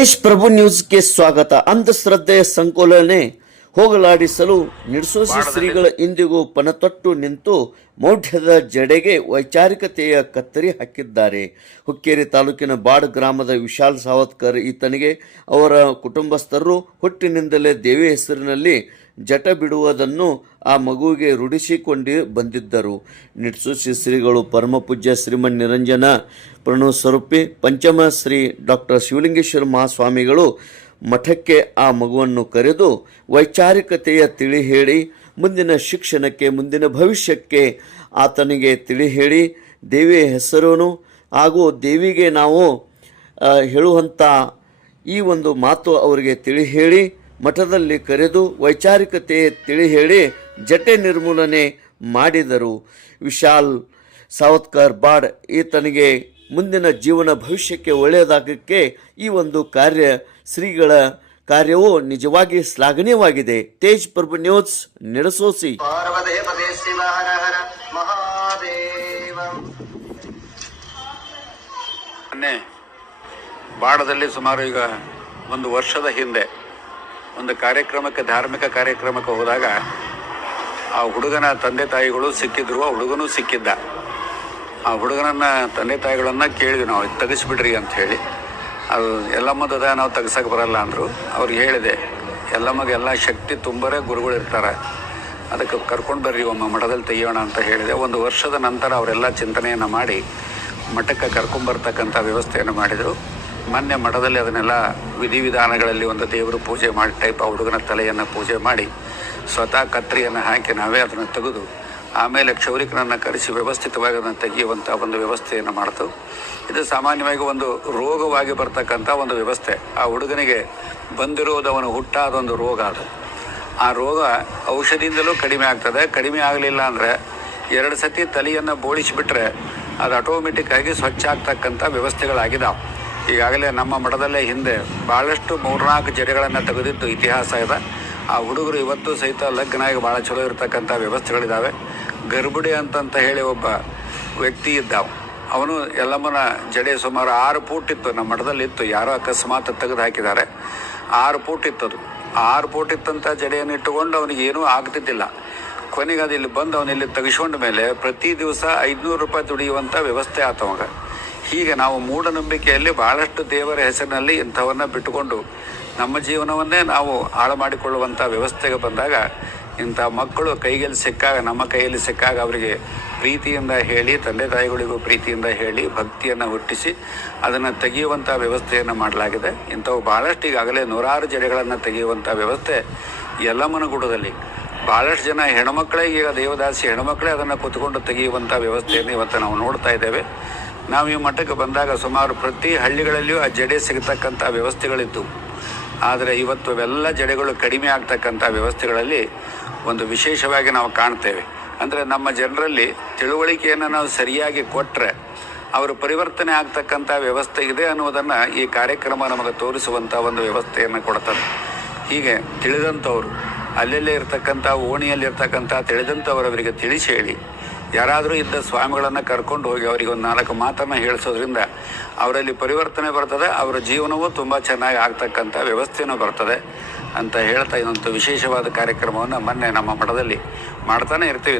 ತೇಜ್ ಪ್ರಭು ನ್ಯೂಸ್ಗೆ ಸ್ವಾಗತ. ಅಂಧಶ್ರದ್ಧೆಯ ಸಂಕೋಲನೆ ಹೋಗಲಾಡಿಸಲು ನಿಡ್ಸೋಸಿ ಶ್ರೀಗಳ ಇಂದಿಗೂ ಪಣತೊಟ್ಟು ನಿಂತು ಮೌಢ್ಯದ ಜಡೆಗೆ ವೈಚಾರಿಕತೆಯ ಕತ್ತರಿ ಹಾಕಿದ್ದಾರೆ. ಹುಕ್ಕೇರಿ ತಾಲೂಕಿನ ಬಾಡ್ ಗ್ರಾಮದ ವಿಶಾಲ್ ಸಾವತ್ಕರ್ ಈತನಿಗೆ ಅವರ ಕುಟುಂಬಸ್ಥರು ಹುಟ್ಟಿನಿಂದಲೇ ದೇವಿ ಹೆಸರಿನಲ್ಲಿ ಜಟ ಬಿಡುವುದನ್ನು ಆ ಮಗುವಿಗೆ ರೂಢಿಸಿಕೊಂಡು ಬಂದಿದ್ದರು. ನಿಡ್ಸೋಸಿ ಶ್ರೀಗಳು ಪರಮಪೂಜ್ಯ ಶ್ರೀಮನ್ ನಿರಂಜನ ಪ್ರಣವ ಸ್ವರೂಪಿ ಪಂಚಮ ಶ್ರೀ ಡಾಕ್ಟರ್ ಶಿವಲಿಂಗೇಶ್ವರ ಮಹಾಸ್ವಾಮಿಗಳು ಮಠಕ್ಕೆ ಆ ಮಗುವನ್ನು ಕರೆದು ವೈಚಾರಿಕತೆಯ ತಿಳಿ ಹೇಳಿ ಮುಂದಿನ ಶಿಕ್ಷಣಕ್ಕೆ ಮುಂದಿನ ಭವಿಷ್ಯಕ್ಕೆ ಆತನಿಗೆ ತಿಳಿ ಹೇಳಿ ದೇವಿಯ ಹೆಸರನ್ನು ಹಾಗೂ ದೇವಿಗೆ ನಾವು ಹೇಳುವಂಥ ಈ ಒಂದು ಮಾತು ಅವರಿಗೆ ತಿಳಿ ಹೇಳಿ ಮಠದಲ್ಲಿ ಕರೆದು ವೈಚಾರಿಕತೆ ತಿಳಿ ಹೇಳಿ ಜಟೆ ನಿರ್ಮೂಲನೆ ಮಾಡಿದರು. ವಿಶಾಲ್ ಸಾವತ್ಕರ್ ಬಾಡ್ ಈತನಿಗೆ ಮುಂದಿನ ಜೀವನ ಭವಿಷ್ಯಕ್ಕೆ ಒಳ್ಳೆಯದಾಗಕ್ಕೆ ಈ ಒಂದು ಕಾರ್ಯ ಶ್ರೀಗಳ ಕಾರ್ಯವು ನಿಜವಾಗಿ ಶ್ಲಾಘನೀಯವಾಗಿದೆ. ತೇಜ್ ಪ್ರಭು ನ್ಯೂಸ್ ನಿಡಸೋಸಿ. ಬಾಡದಲ್ಲಿ ಸುಮಾರು ಈಗ ಒಂದು ವರ್ಷದ ಹಿಂದೆ ಒಂದು ಕಾರ್ಯಕ್ರಮಕ್ಕೆ ಧಾರ್ಮಿಕ ಕಾರ್ಯಕ್ರಮಕ್ಕೆ ಹೋದಾಗ ಆ ಹುಡುಗನ ತಂದೆ ತಾಯಿಗಳು ಸಿಕ್ಕಿದ್ರು. ಆ ಹುಡುಗನೂ ಸಿಕ್ಕಿದ್ದ. ಆ ಹುಡುಗನನ್ನ ತಂದೆ ತಾಯಿಗಳನ್ನ ಕೇಳಿದ್ವಿ ನಾವು, ತೆಗಿಸ್ಬಿಡ್ರಿ ಅಂತ ಹೇಳಿ. ಅದು ಎಲ್ಲಮ್ಮದ ನಾವು ತೆಗ್ಸಕ್ಕೆ ಬರಲ್ಲ ಅಂದರು. ಅವ್ರಿಗೆ ಹೇಳಿದೆ, ಎಲ್ಲಮ್ಮಗೆ ಎಲ್ಲ ಶಕ್ತಿ ತುಂಬರೇ ಗುರುಗಳು ಇರ್ತಾರೆ, ಅದಕ್ಕೆ ಕರ್ಕೊಂಡು ಬರ್ರಿ ಒಮ್ಮ ಮಠದಲ್ಲಿ ತೆಗಿಯೋಣ ಅಂತ ಹೇಳಿದೆ. ಒಂದು ವರ್ಷದ ನಂತರ ಅವರೆಲ್ಲ ಚಿಂತನೆಯನ್ನು ಮಾಡಿ ಮಠಕ್ಕೆ ಕರ್ಕೊಂಬರ್ತಕ್ಕಂಥ ವ್ಯವಸ್ಥೆಯನ್ನು ಮಾಡಿದರು. ಮೊನ್ನೆ ಮಠದಲ್ಲಿ ಅದನ್ನೆಲ್ಲ ವಿಧಿವಿಧಾನಗಳಲ್ಲಿ ಒಂದು ದೇವರು ಪೂಜೆ ಮಾಡಿ ಟೈಪ್ ಆ ಹುಡುಗನ ತಲೆಯನ್ನು ಪೂಜೆ ಮಾಡಿ ಸ್ವತಃ ಕತ್ರಿಯನ್ನು ಹಾಕಿ ನಾವೇ ಅದನ್ನು ತೆಗೆದು ಆಮೇಲೆ ಕ್ಷೌರಿಕನನ್ನು ಕರೆಸಿ ವ್ಯವಸ್ಥಿತವಾಗಿ ಅದನ್ನು ತೆಗೆಯುವಂಥ ಒಂದು ವ್ಯವಸ್ಥೆಯನ್ನು ಮಾಡ್ತು. ಇದು ಸಾಮಾನ್ಯವಾಗಿ ಒಂದು ರೋಗವಾಗಿ ಬರ್ತಕ್ಕಂಥ ಒಂದು ವ್ಯವಸ್ಥೆ. ಆ ಹುಡುಗನಿಗೆ ಬಂದಿರೋದು ಅವನು ಹುಟ್ಟಾದ ಒಂದು ರೋಗ. ಅದು ಆ ರೋಗ ಔಷಧಿಯಿಂದಲೂ ಕಡಿಮೆ ಆಗ್ತದೆ. ಕಡಿಮೆ ಆಗಲಿಲ್ಲ ಅಂದರೆ 2 ಸತಿ ತಲೆಯನ್ನು ಬೋಳಿಸಿಬಿಟ್ರೆ ಅದು ಆಟೋಮೆಟಿಕ್ ಆಗಿ ಸ್ವಚ್ಛ ಆಗ್ತಕ್ಕಂಥ ವ್ಯವಸ್ಥೆಗಳಾಗಿದ್ದಾವೆ. ಈಗಾಗಲೇ ನಮ್ಮ ಮಠದಲ್ಲೇ ಹಿಂದೆ ಭಾಳಷ್ಟು 3-4 ಜಡೆಗಳನ್ನು ತೆಗೆದಿದ್ದು ಇತಿಹಾಸ ಇದೆ. ಆ ಹುಡುಗರು ಇವತ್ತು ಸಹಿತ ಲಗ್ನ ಆಗಿ ಭಾಳ ಚಲೋ ಇರತಕ್ಕಂಥ ವ್ಯವಸ್ಥೆಗಳಿದ್ದಾವೆ. ಗರ್ಭಿಣಿ ಅಂತ ಹೇಳಿ ಒಬ್ಬ ವ್ಯಕ್ತಿ ಇದ್ದ. ಅವನು ಎಲ್ಲಮ್ಮನ ಜಡೆ ಸುಮಾರು 6 ಫೂಟ್ ಇತ್ತು. ನಮ್ಮ ಮಠದಲ್ಲಿ ಇತ್ತು, ಯಾರೋ ಅಕಸ್ಮಾತ್ ತೆಗೆದು ಹಾಕಿದ್ದಾರೆ. 6 ಫೂಟ್ ಇತ್ತದು. 6 ಫೂಟ್ ಇತ್ತಂಥ ಜಡೆಯನ್ನು ಇಟ್ಟುಕೊಂಡು ಅವನಿಗೆ ಏನೂ ಆಗ್ತಿದ್ದಿಲ್ಲ. ಕೊನೆಗೆ ಅದು ಇಲ್ಲಿ ಬಂದು ಅವನಿಲ್ಲಿ ತೆಗೆಸ್ಕೊಂಡ ಮೇಲೆ ಪ್ರತಿ ದಿವಸ 500 ರೂಪಾಯಿ ದುಡಿಯುವಂಥ ವ್ಯವಸ್ಥೆ ಆತವಾಗ. ಹೀಗೆ ನಾವು ಮೂಢನಂಬಿಕೆಯಲ್ಲಿ ಭಾಳಷ್ಟು ದೇವರ ಹೆಸರಿನಲ್ಲಿ ಇಂಥವನ್ನು ಬಿಟ್ಟುಕೊಂಡು ನಮ್ಮ ಜೀವನವನ್ನೇ ನಾವು ಹಾಳು ಮಾಡಿಕೊಳ್ಳುವಂಥ ವ್ಯವಸ್ಥೆಗೆ ಬಂದಾಗ ಇಂಥ ಮಕ್ಕಳು ಕೈಯಲ್ಲಿ ಸಿಕ್ಕಾಗ, ನಮ್ಮ ಕೈಯಲ್ಲಿ ಸಿಕ್ಕಾಗ ಅವರಿಗೆ ಪ್ರೀತಿಯಿಂದ ಹೇಳಿ, ತಂದೆ ತಾಯಿಗಳಿಗೂ ಪ್ರೀತಿಯಿಂದ ಹೇಳಿ ಭಕ್ತಿಯನ್ನು ಹುಟ್ಟಿಸಿ ಅದನ್ನು ತೆಗೆಯುವಂಥ ವ್ಯವಸ್ಥೆಯನ್ನು ಮಾಡಲಾಗಿದೆ. ಇಂಥವು ಭಾಳಷ್ಟು ಈಗಾಗಲೇ 100 ಜಡೆಗಳನ್ನು ತೆಗೆಯುವಂಥ ವ್ಯವಸ್ಥೆ ಯಲ್ಲಮ್ಮನಗುಡದಲ್ಲಿ. ಭಾಳಷ್ಟು ಜನ ಹೆಣ್ಮಕ್ಳೇ, ಈಗ ದೇವದಾಸಿ ಹೆಣ್ಮಕ್ಳೇ ಅದನ್ನು ಕೂತ್ಕೊಂಡು ತೆಗೆಯುವಂಥ ವ್ಯವಸ್ಥೆಯನ್ನು ಇವತ್ತು ನಾವು ನೋಡ್ತಾ ಇದ್ದೇವೆ. ನಾವು ಈ ಮಠಕ್ಕೆ ಬಂದಾಗ ಸುಮಾರು ಪ್ರತಿ ಹಳ್ಳಿಗಳಲ್ಲಿಯೂ ಆ ಜಡೆ ಸಿಗತಕ್ಕಂಥ ವ್ಯವಸ್ಥೆಗಳಿದ್ದು, ಆದರೆ ಇವತ್ತು ಅವೆಲ್ಲ ಜಡೆಗಳು ಕಡಿಮೆ ಆಗ್ತಕ್ಕಂಥ ವ್ಯವಸ್ಥೆಗಳಲ್ಲಿ ಒಂದು ವಿಶೇಷವಾಗಿ ನಾವು ಕಾಣ್ತೇವೆ. ಅಂದರೆ ನಮ್ಮ ಜನರಲ್ಲಿ ತಿಳುವಳಿಕೆಯನ್ನು ನಾವು ಸರಿಯಾಗಿ ಕೊಟ್ಟರೆ ಅವರು ಪರಿವರ್ತನೆ ಆಗ್ತಕ್ಕಂಥ ವ್ಯವಸ್ಥೆ ಇದೆ ಅನ್ನೋದನ್ನು ಈ ಕಾರ್ಯಕ್ರಮ ನಮಗೆ ತೋರಿಸುವಂಥ ಒಂದು ವ್ಯವಸ್ಥೆಯನ್ನು ಕೊಡ್ತದೆ. ಹೀಗೆ ತಿಳಿದಂಥವ್ರು ಅಲ್ಲೆಲ್ಲೇ ಇರ್ತಕ್ಕಂಥ ಓಣಿಯಲ್ಲಿರ್ತಕ್ಕಂಥ ತಿಳಿದಂಥವರವರಿಗೆ ತಿಳಿಸಿ ಹೇಳಿ, ಯಾರಾದರೂ ಇದ್ದ ಸ್ವಾಮಿಗಳನ್ನು ಕರ್ಕೊಂಡು ಹೋಗಿ ಅವರಿಗೆ ಒಂದು 4 ಮಾತನ್ನು ಹೇಳಿಸೋದ್ರಿಂದ ಅವರಲ್ಲಿ ಪರಿವರ್ತನೆ ಬರ್ತದೆ. ಅವರ ಜೀವನವೂ ತುಂಬ ಚೆನ್ನಾಗಿ ಆಗ್ತಕ್ಕಂಥ ವ್ಯವಸ್ಥೆಯೂ ಬರ್ತದೆ ಅಂತ ಹೇಳ್ತಾ ಇದೊಂದು ವಿಶೇಷವಾದ ಕಾರ್ಯಕ್ರಮವನ್ನು ಮೊನ್ನೆ ನಮ್ಮ ಮಠದಲ್ಲಿ ಮಾಡ್ತಾನೆ ಇರ್ತೀವಿ.